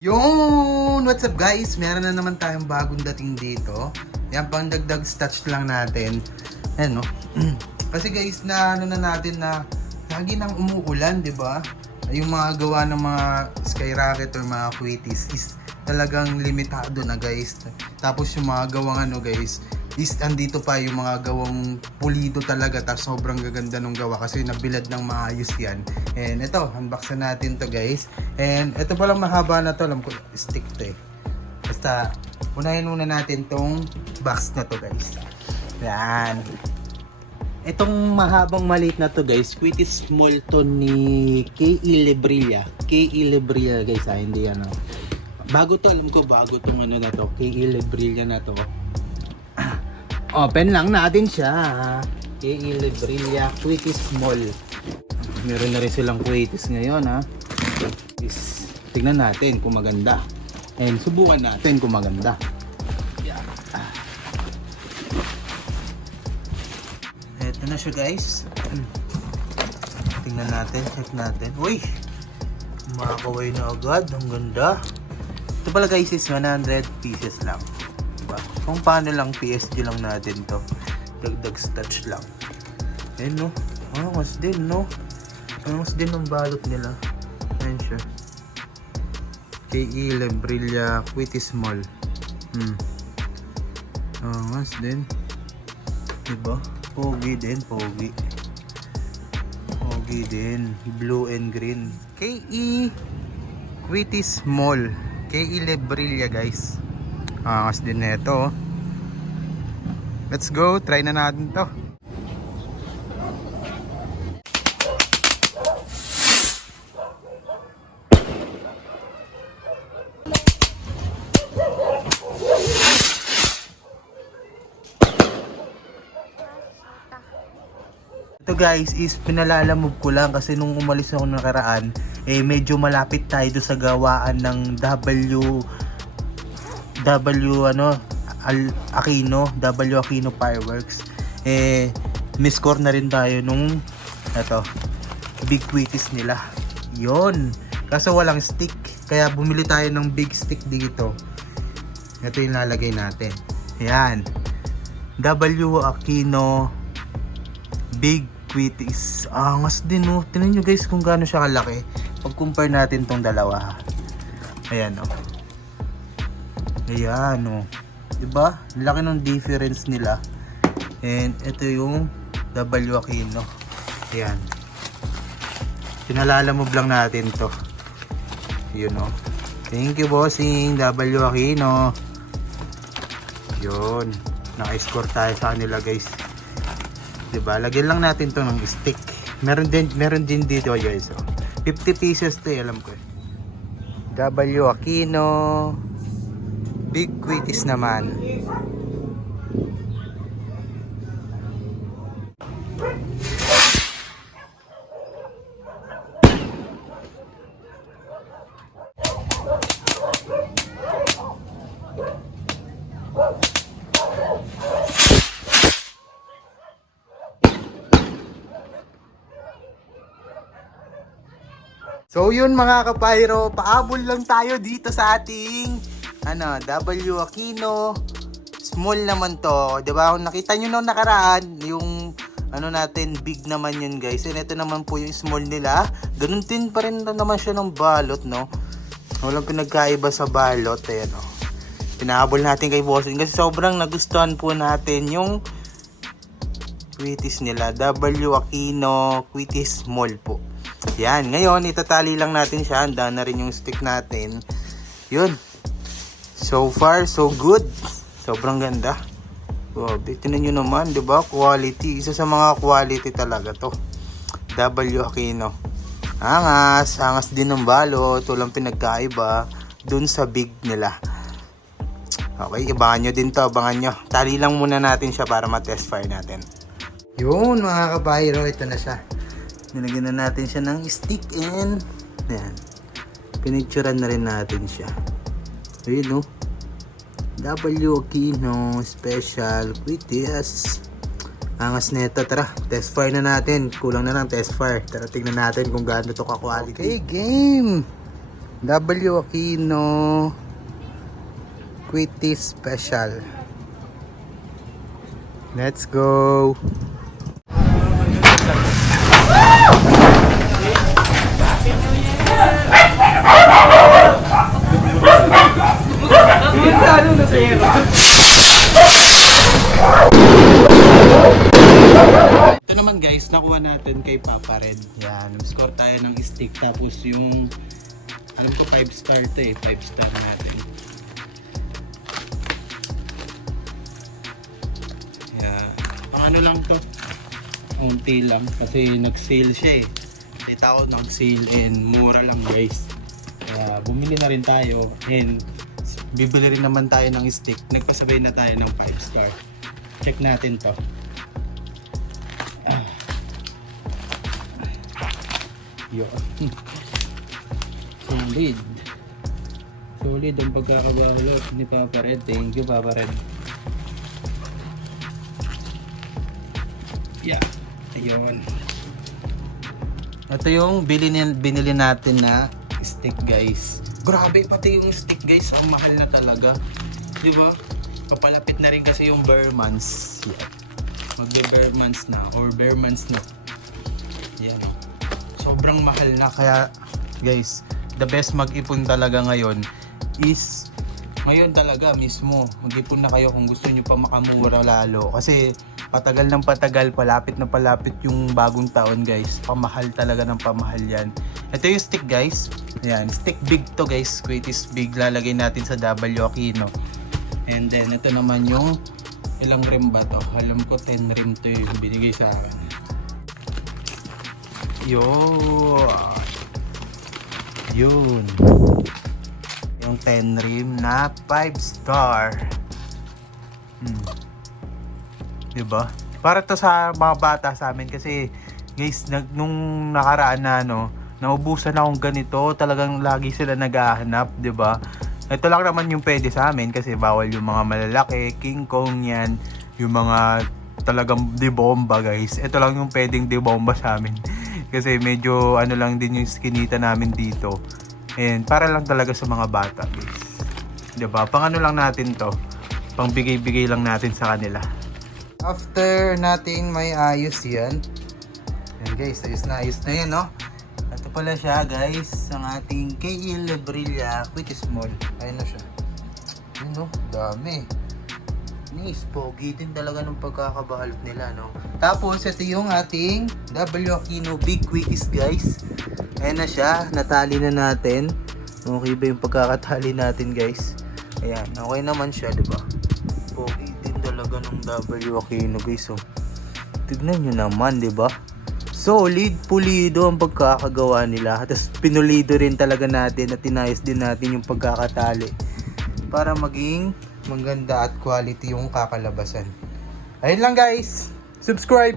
Yun! What's up guys? Meron na naman tayong bagong dating dito. Yan pang dagdag stats lang natin. Ayan no. Kasi guys na ano na natin na lagi nang umuulan, 'di ba? Yung mga gawa ng mga skyrocket or mga quitties is talagang limitado na guys. Tapos yung mga gawang ano guys is andito pa yung mga gawang pulido talaga, tapos sobrang gaganda ng gawa kasi nabilad ng maayos yan. And ito, unboxan natin to guys. And ito palang mahaba na to, alam ko stick to eh. Basta unahin muna natin tong box na to guys. Yan. Itong mahabang maliit na to guys, Quitties Small to ni K.E. Lebrilla. K.E. Lebrilla guys ha, hindi ano. Bago to, alam ko bago tong ano na to, K.E. Lebrilla na to. Open lang natin siya. K.E. Lebrilla Quitties Small. Meron na rin silang Quitties ngayon ha. Tignan natin kung maganda. And subukan natin kung maganda. Yeah. Ito na siya guys. Tingnan natin, check natin. Uy! Makakaway na agad. Ang ganda. Ito pala guys is 100 pieces lang. Kung paano lang PSG lang natin to, dagdag stats lang. Ayun no, mas din no, mas din ang balot nila. Ayun siya, K.E. Lebrilla Quitties Small. Mas din, diba? Pogi din, pogi din, blue and green. K.E. Quitties Small, K.E. Lebrilla guys. Angas din nito. Let's go, try na natin to. Ito guys is pinalalamove ko lang kasi nung umalis ako nakaraan medyo malapit tayo do sa gawaan ng Aquino Fireworks. Miscore na rin tayo nung big quitties nila. Yon. Kaso walang stick, kaya bumili tayo ng big stick dito. Ito yung lalagay natin. Yan. Aquino Big Quitties. Angas din no. Tingnan nyo guys kung gaano siya kalaki. Pag compare natin tong dalawa. Ayan o. Ayan o. Diba? Laki ng difference nila. And ito yung Aquino. Ayan. Pinalalamove lang natin to. Yun o. Thank you bossing Aquino. Yun. Naka-score tayo sa kanila guys. Diba? Lagyan lang natin to ng stick. Meron din dito guys. 50 pieces to alam ko. Aquino Big Quitties naman. So yun mga kapayro, paabol lang tayo dito sa ating Aquino Small naman to. Diba? Kung nakita nyo nung nakaraan, yung natin big naman yun guys. And ito naman po yung small nila. Ganun din pa rin naman siya ng balot, no? Walang pinagkaiba sa balot. Ayan o. Pinahabol natin kay bossing kasi sobrang nagustuhan po natin yung quitties nila. Aquino Quitties Small po. Yan, ngayon itatali lang natin siya. Handa na rin yung stick natin. Yun. So far, so good. Sobrang ganda. Grabe, tingnan nyo naman, diba? Quality. Isa sa mga quality talaga to. Aquino. Angas din ng balot. Walang pinagkaiba dun sa big nila. Okay, abangan nyo din to. Abangan nyo. Tali lang muna natin siya para ma-test fire natin. Yun mga kabayro, ito na siya. Nilagyan na natin siya ng stick and yan. Pinicturean na rin natin siya. Ayun no. Aquino Special Quitties. Angas nito. Tara, test fire na natin. Kulang na lang test fire. Tara, tignan natin kung gaano to ka-quality. Okay, game! W Aquino Quitty Special. Let's go. Ito naman guys, nakuha natin kay Papa Red. Yan, score tayo ng stick. Tapos yung, alam ko 5 star to eh. 5 star natin. Yan. Ang ano lang to. Unti lang. Kasi nag-sale siya eh. Kita ko nag-sale and mura lang guys. Kaya bumili na rin tayo. And bibili rin naman tayo ng stick. Nagpasabay na tayo ng 5 star. Check natin to. Yo. Solid. Solid ang pagkakabalo ni Papa Red. Thank you Papa Red. Yeah. Ayun. Ito yung binili natin na stick guys. Grabe pati yung stick guys. Ang mahal na talaga. Diba? Papalapit na rin kasi yung bare months. Yeah. Magbe-bare months na or bare months na. Yan. Sobrang mahal na, kaya guys, the best mag-ipon talaga ngayon is ngayon talaga mismo. Mag-ipon na kayo kung gusto nyo pa makamura lalo, kasi patagal ng patagal, palapit na palapit yung bagong taon guys. Pamahal talaga ng pamahal yan. Ito yung stick guys. Ayan, stick big to guys. Quitty's big, lalagay natin sa W Aquino. And then ito naman yung ilang rim ba to? Alam ko 10 rim to yung binigay sa akin. Yun yung 10 rim na 5 star. Diba? Para to sa mga bata sa amin, kasi guys, nung nakaraan na naubusan akong ganito, talagang lagi sila naghahanap, diba? Ito lang naman yung pwede sa amin kasi bawal yung mga malalaki, King Kong yan, yung mga talagang debomba guys. Ito lang yung pwedeng debomba sa amin. Kasi medyo ano lang din yung skinita namin dito. And para lang talaga sa mga bata guys. Diba? Pang ano lang natin to. Pang bigay-bigay lang natin sa kanila. After natin may ayos yan. Yan guys, ayos na yan no. Ito pala siya guys. Ang ating KL Brilla Quitty Small. Ayun na siya. Ayun no, dami. Nice, pogi din talaga ng pagkakabalot nila, no? Tapos, ito yung ating W Aquino Big Quitties, guys. Ayan na siya, natali na natin. Okay ba yung pagkakatali natin, guys? Ayan, okay naman siya, diba? Pogi din talaga ng W Aquino, guys, oh. Tignan nyo naman, diba? Solid, pulido ang pagkakagawa nila. Tapos, pinulido rin talaga natin at tinayos din natin yung pagkakatali para maging maganda at quality yung kakalabasan. Ayun lang guys. Subscribe!